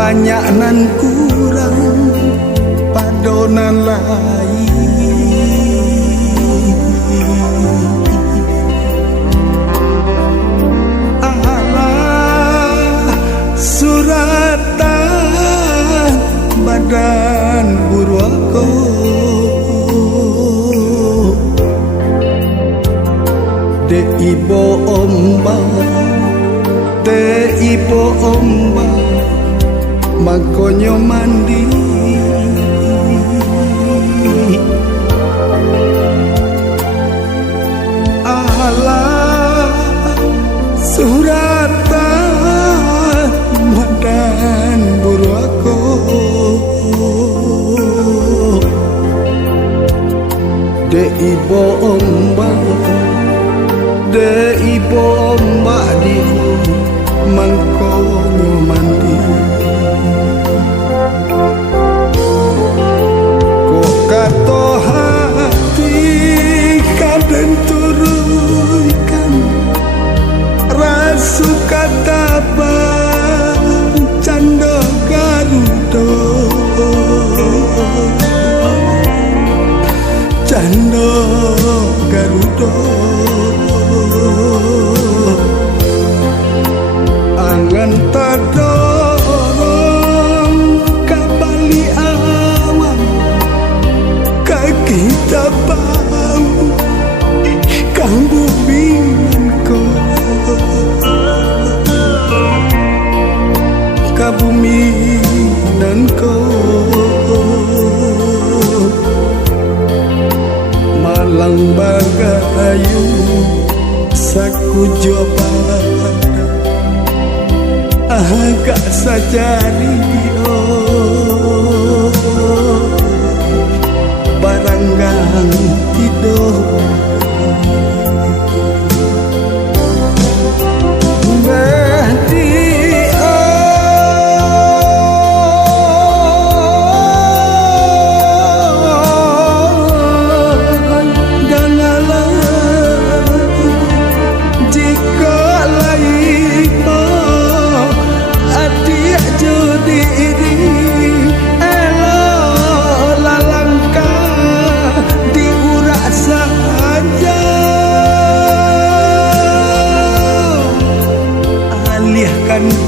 banyak nan kurang padonan lain. Alah suratan badan burwako de ibo omba makonyo mandi. Alah suratan badan burwako de ibo omba di mangkonyo mandi. Kok kato hati kadang turunkan rasu kata bang cando garudo cando garudo angan tadorong kabali awan kaki tabau kang buminanko kabuminanko malang bagayu saku jobada agak sajari baranggang hidup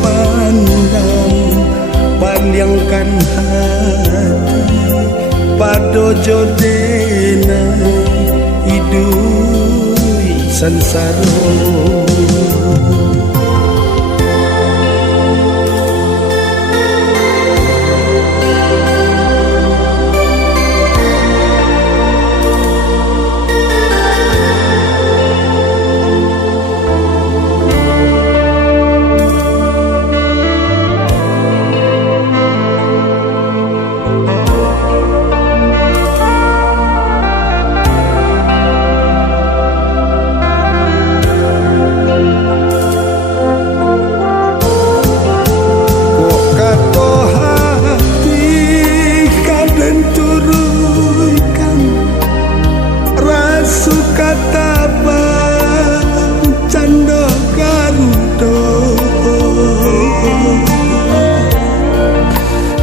pandang panjangkan hati pado jodena hidui sansaro.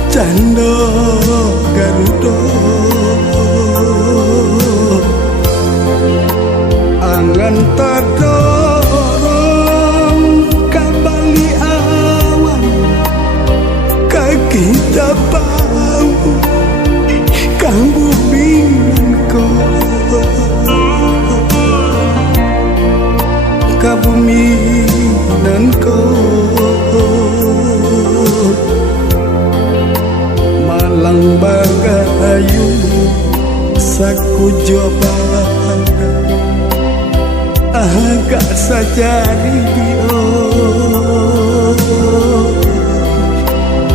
Cando garudo angan tadorong kabali awan kaki tabau kang buminanko kabuminanko malang bagayu saku jobada agak sajari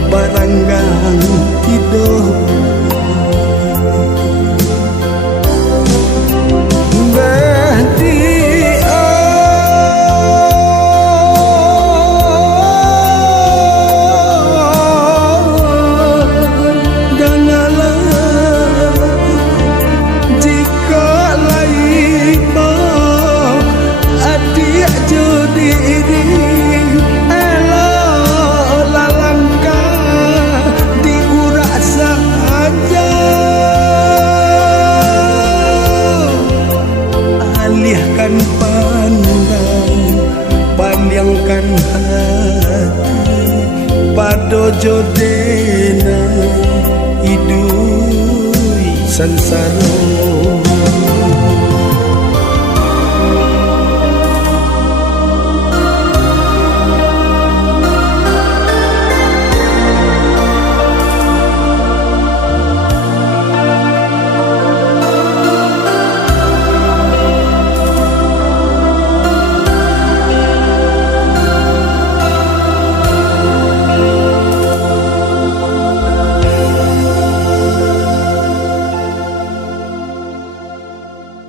baranggang hidup judi nyatukan hati pada jodena idui sansaro.